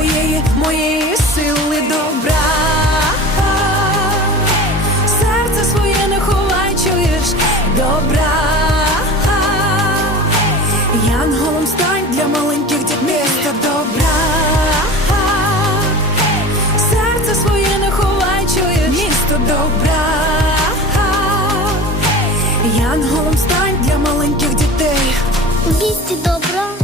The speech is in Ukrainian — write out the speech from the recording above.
твоєї, моєї сили добра, серце своє не ховай, чуєш? Добра, Янголом стань для маленьких дітей добра, серце своє не ховай, чуєш? Місто добра, Янголом стань для маленьких дітей, місті добра.